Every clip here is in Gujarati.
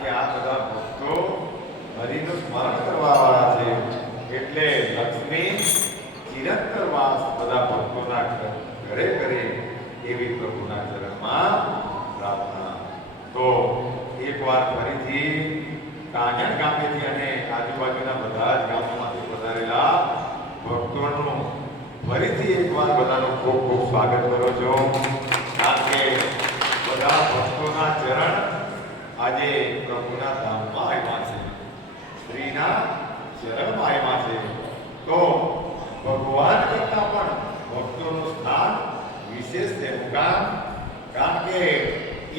કે આ બધા ભક્તો હરિનું સ્મરણ કરવાવાળા છે, એટલે લક્ષ્મી ચિરંતર વાસ બધા ભક્તોના ઘરે ઘરે એવી પ્રભુના ચરણમાં પ્રાર્થના. તો એકવાર ફરીથી કાંગણ ગામેથી અને આજુબાજુના બધા જ ગામોમાંથી પધારેલા ભક્તોનું ફરીથી એકવાર બધાનું ખૂબ ખૂબ સ્વાગત કરો છો. કારણ કે બધા ભક્તોના ચરણ આજે પ્રભુના ધામમાં આવ્યા છે, શ્રીના ચરણમાં આવ્યા છે. તો ભગવાન કરતા પણ ભક્તોનું સ્થાન વિશેષ છે. કારણ કે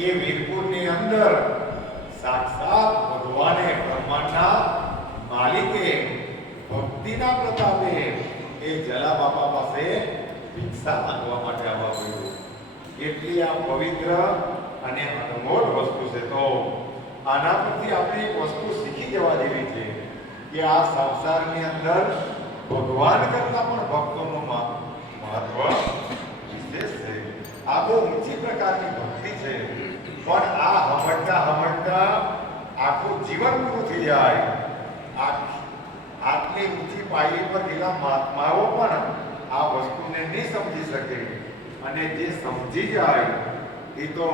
એ વીરપુરની અંદર સાક્ષાત ભગવાને બ્રહ્માંડના માલિકે ભક્તિના પ્રતાપે એ જલા બાપા પાસે ભિક્ષા માંગવા માટે આવવા પડ્યું. એટલી આ પવિત્ર અને અનમોલ વસ્તુ છે. તો આના પરથી આપણે એક વસ્તુ શીખી જવા જેવી છે કે આ સંસારની અંદર ભગવાન કરતા પણ ભક્તોનું મહત્વ વિશેષ છે. આ બહુ ઊંચી પ્રકારની ભક્તિ છે, પણ આ હમણતા આખું જીવન પૂરું થઈ જાય. આટલી ઊંચી પાયરી પર ગયેલા મહાત્માઓ પણ આ વસ્તુને નહીં સમજી શકે, અને જે સમજી જાય એ તો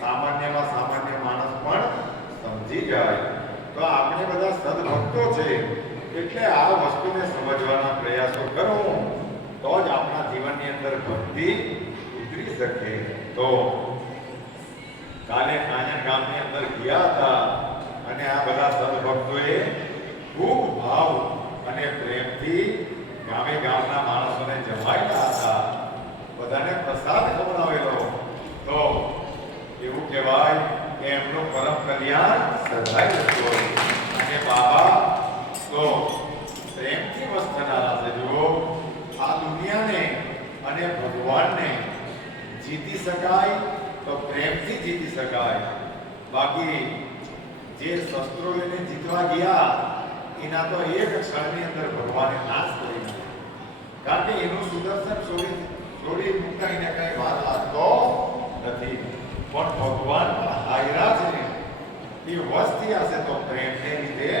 સામાન્યમાં સામાન્ય માણસ પણ સમજી જાય. તો આપણે બધા સદભક્તો છે, એટલે આ વસ્તુને સમજવાના પ્રયાસો કરો તો જ આપણા જીવનની અંદર ભક્તિ ઉતરી શકે. તો કાલે કાંજણ ગામની અંદર ગયા હતા અને આ બધા સદભક્તોએ ખૂબ ભાવ અને પ્રેમથી ગામે ગામના માણસોને જમાડ્યા હતા, બધાને પ્રસાદ ખવડાવેલો. તો એવું કહેવાય કે એમનું પરમ કલ્યાણ સર્જાઈ હતું. અને બાબા તો પ્રેમથી વસ્ત થનારા છે. જુઓ, આ દુનિયાને અને ભગવાનને જીતી શકાય તો પ્રેમથી જીતી શકાય. બાકી જે શસ્ત્રો લઈને જીતવા ગયા એના તો એક ક્ષણની અંદર ભગવાને નાશ કરી નાખ્યો. કારણ કે એનું સુદર્શન છોડી મૂકતા એને કઈ વાર લાગતો નથી. પણ ભગવાન હાયરા છે, એ વશ થયા છે તો પ્રેમને લીધે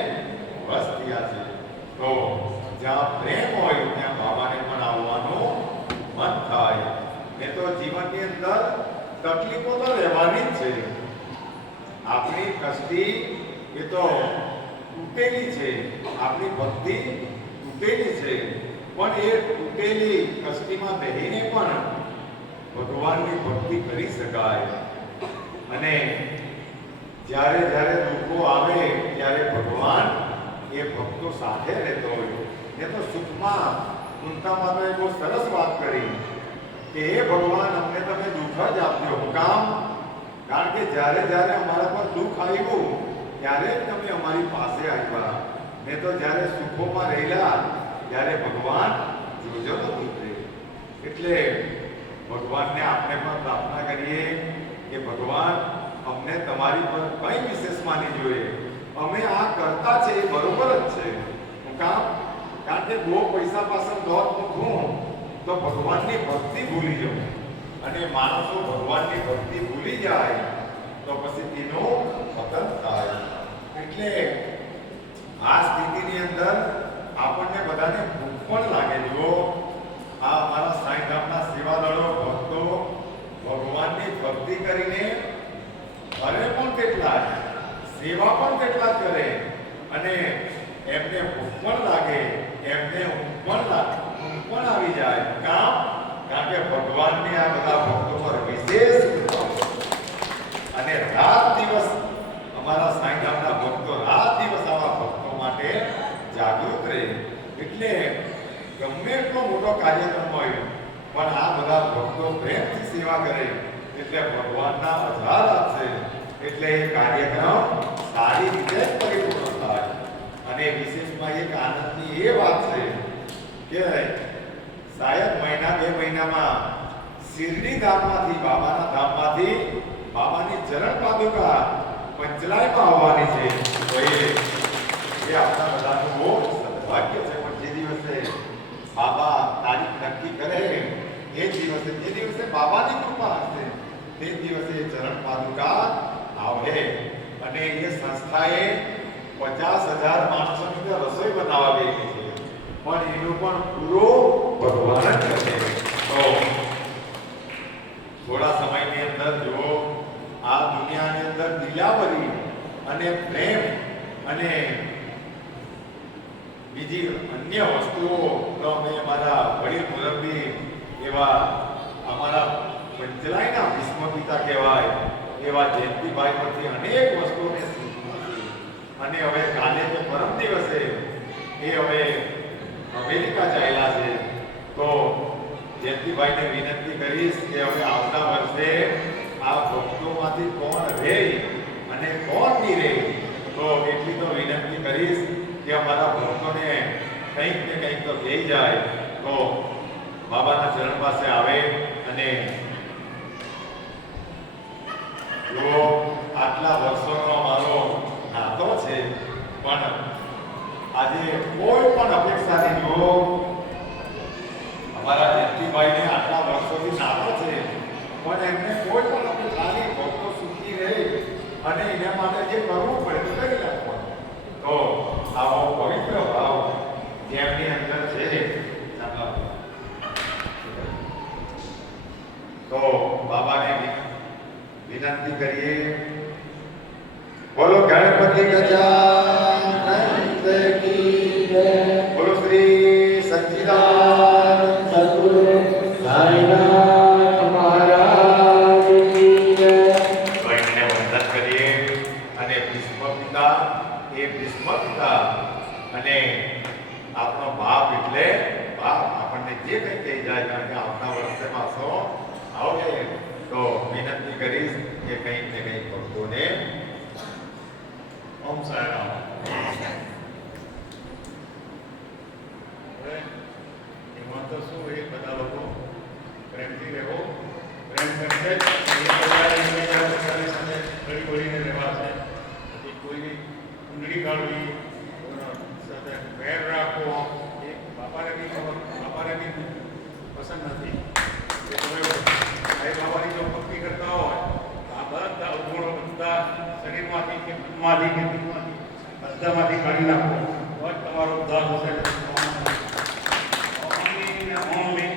વશ થયા છે. તો જ્યાં પ્રેમ હોય ત્યાં બાબાને પણ આવવાનું મન થાય. ને તો જીવનની અંદર તકલીફો તો રહેવાની જ છે. આપણી કષ્ટી એ તો તૂટેલી છે, આપણી ભક્તિ તૂટેલી છે, પણ એ તૂટેલી કષ્ટીમાં બેહીને પણ ભગવાનની ભક્તિ કરી શકાય. અને જ્યારે જ્યારે દુઃખો આવે ત્યારે ભગવાન એ ભક્તો સાથે રહેતો હોય. એ તો સુખમાં ઉનતામાં તો એ બહુ સરસ વાત કરી કે હે ભગવાન, અમને તમે દુઃખ જ આપ્યો. હું કામ? કારણ કે જ્યારે જ્યારે અમારા પર દુઃખ આવ્યું ત્યારે જ તમે અમારી પાસે આવ્યા. ને તો જ્યારે સુખોમાં રહેલા ત્યારે ભગવાન જોજો નથી ઉતરે. એટલે ભગવાનને આપણે પણ પ્રાર્થના કરીએ કે ભગવાન, અમને તમારી પર કઈ વિશેષમાં નહીં જોઈએ. અમે આ કરતા છે એ બરોબર જ છે. હું કામ? કારણ કે બહુ પૈસા પાછળ દોડ મૂકું તો ભગવાનની ભક્તિ ભૂલી જાઉં, અને માણસો ભગવાનની ભક્તિ ભૂલી જાય તો પછી તેનું પતન થાય. એટલે આ સ્થિતિની અંદર આપણને બધાને ભૂખ પણ લાગે. જુઓ, આ અમારા સાંઈ ધામના સેવાદળો ભક્તો ભગવાનની ભક્તિ કરીને ઘરે પણ કેટલા સેવા પણ કેટલા કરે, અને એમને ભૂખ પણ લાગે, એમને ઊંઘ પણ આવી જાય. કામ? કારણ કે ભગવાનની આ બધા ભક્તો પર વિશેષ અને રાત દિવસ અમારા સાંઈ ધામના ભક્તો રાત દિવસ આવા ભક્તો માટે જાગૃત રહે. એટલે ગમે એટલો મોટો કાર્યક્રમ હોય પણ આ બધા ભક્તો પ્રેમથી સેવા કરે એટલે ભગવાનના અજાર આપશે. એટલે એ કાર્યક્રમ સારી રીતે પરિપૂર્ણ થાય. અને વિશેષમાં એક આનંદની એ વાત છે કે શાયદ મહિના બે મહિનામાં શિરડી ધામમાંથી, બાબાના ધામમાંથી બાબાની ચરણ પાદુકા પંચલાઈમાં આવવાની છે. તો એ આપણા બધાનું બહુ સદભાગ્ય છે. પણ જે દિવસે બાબા તારીખ નક્કી કરે એ દિવસે બાબાની કૃપા હશે તે દિવસે ચરણ પાદુકા આવે. અને એ સંસ્થાએ 50,000 માણસોની અંદર રસોઈ બનાવવા ગઈ છે, પણ એનું પણ પૂરો ભગવાન જ કરે. તો થોડા સમયની અંદર જો આ દુનિયાની અંદર દિલાવરી અને પ્રેમ અને બીજી અન્ય વસ્તુઓ તો અમે અમારા વડીલ મુરબ્બી એવા અમારા પંચલાઈના ભીષ્મ પિતા કહેવાય એવા જયંતિભાઈ પરથી અનેક વસ્તુઓને શીખ્યા છે. અને હવે કાલે કે પરમ દિવસે એ હવે અમેરિકા ચાલ્યા છે. તો જયંતિભાઈને વિનંતી કરીશ કે હવે આવતા વર્ષે આ ભક્તોમાંથી કોણ રહે અને કોણ નહીં રહે, તો એટલી તો વિનંતી કરીશ કે અમારા ભક્તોને કંઈક ને કંઈક તો થઈ જાય તો બાબાના ચરણ પાસે આવે. અને જો આટલા વર્ષોનો અમારો નાતો છે, પણ આજે કોઈ પણ અપેક્ષાની જો અમારા જયંતિભાઈને આટલા વર્ષોથી નાતો છે, પણ એમને કોઈ પણ ખાલી ભક્તો સુખી રહે અને એના માટે જે કરવું પડે તો કરી નાખવાનું. તો આવો પવિત્ર ભાવ જેમની અંદર છે, તો બાબાને વિનંતી કરીએ. બોલો ગણપતિ ગજાનંદ કી જય. બોલો શ્રી સચ્ચિદાનંદ સદગુરુ સાઈનાથ મહારાજ કી જય. ભાઈને વંદન કરીએ. અને ભીષ્મ પિતા એ ભીષ્મ પિતા અને આપણો બાપ એટલે બાપ આપણને જે કંઈ કહી જાય, કારણ કે આવતા વર્ષે પાછો આવજે. તો વિનંતી કરીશ કે કંઈક ને કંઈક ભક્તોને ઓમ સાંઈરામ. હવે એમાં તો શું એ બધા લોકો પ્રેમથી રહેવો, પ્રેમ કરશે ઘડી બોલીને રહેવાશે. પછી કોઈની કુંડળી કાઢવી, સાથે વેર રાખવો એ બાપાને બી પસંદ નથી. એ તમે સાંઈ બાબાની જો ભક્તિ કરતા હોય તો આ બધા અવગુણો બધા શરીરમાંથી કે મનમાંથી કે દિલમાંથી બધામાંથી કાઢી નાખો તો જ તમારો ઉદ્ધાર થશે. ઓનલી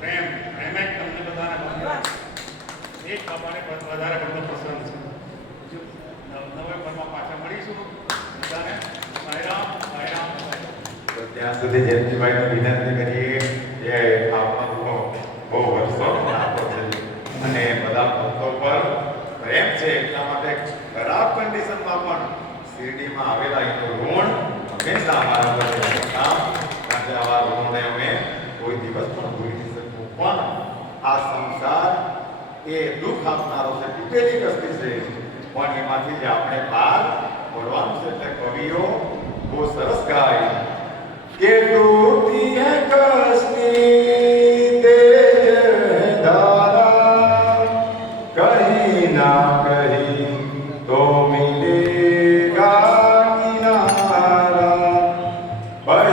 પ્રેમ પ્રેમે જ તમને બધાને બંધાવે. એ જ બાપાને વધારે બધો પસંદ છે. નવેમ્બરમાં પાછા મળીશું. બધાને સાંઈરામ સાંઈરામ સાંઈરામ. તો ત્યાં સુધી જયંતિભાઈને વિનંતી કરીએ કે આપણો બહુ વર્ષોનો નાતો છે અને બધા ભક્તો પર પ્રેમ છે, એટલા માટે ખરાબ કન્ડિશનમાં પણ શિરડીમાં આવેલા એનું ઋણ હંમેશા અમારા પર છે. કારણ કે આવા ઋણને અમે કોઈ દિવસ પણ ભૂલી નહીં શકું. પણ આ સંસાર એ દુઃખ આપનારો છે, તૂટેલી કસ્તી છે, પણ એમાંથી જ આપણે બહાર પડવાનું છે. એટલે કવિઓ બહુ સરસ